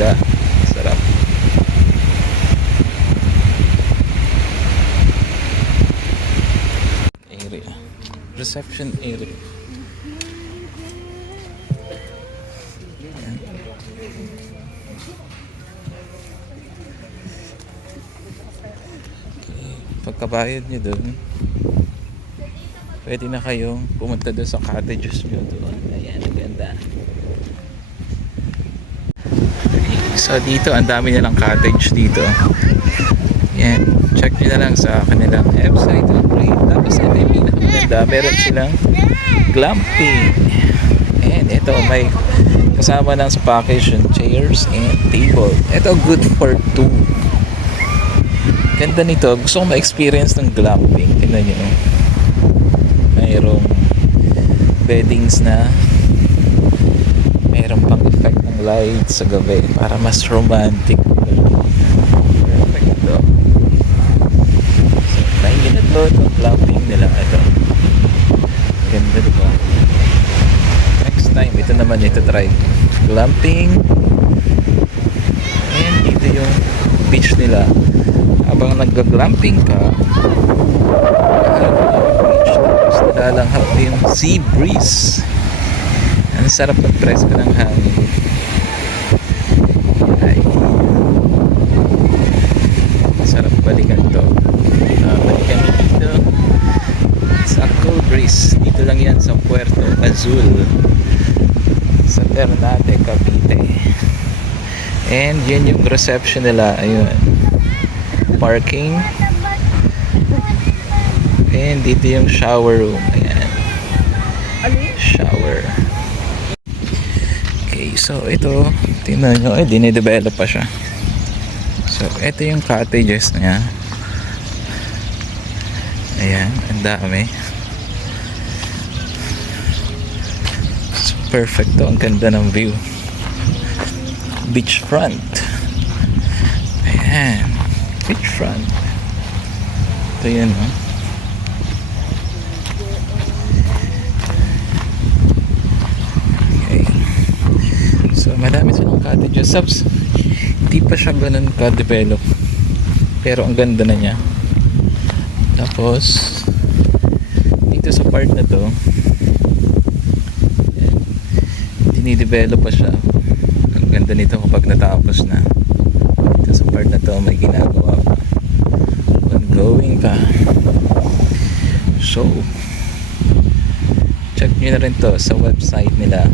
ganda. Sarap. Area. Reception area. Pagkabayad nyo dun, pwede na kayong pumunta doon sa cottages nyo doon. Ayan, ang ganda. So dito, ang dami nilang cottage dito. Ayan, check nyo na lang sa kanilang website. Tapos ito yung pinakamaganda. Meron silang glamping. And ito, may kasama lang sa package yung chairs and table. Ito, good for two. Ganda nito. Gusto kong ma-experience ng glamping. Tingnan nyo. Mayroong beddings na mayroong pang effect ng light sa gabi para mas romantic. Perfect ito. So, naingin na to itong glamping nila. Ito. Ganda diba? Next time, ito naman ito try. Glamping. And dito yung beach nila. Habang nagga-glamping ka, nalalanghap yung sea breeze. Ang sarap ng presko ng hangin. Ay, sarap balikan to. Balikan dito sa cool breeze. Dito lang yan sa Puerto Azul, sa Ternate, Cavite. And yun yung reception nila. Ayun, parking. And dito yung shower room. Ayan, shower. Okay, so ito, tingnan nyo, dinidevelop pa siya. So ito yung cottages niya. Ayan, ang dami. So, perfect to, ang ganda ng view. Beachfront. Ayan, beachfront. Ito yun, no? Okay. So, madami silang cottages. Subs, hindi pa siya ganun ka-develop. Pero ang ganda na niya. Tapos, dito sa part na to, dinidevelop pa siya. Ang ganda nito kapag natapos na. Dito sa part na to, may ginagawa pa. Ongoing pa. So, check nyo na rin to sa website nila.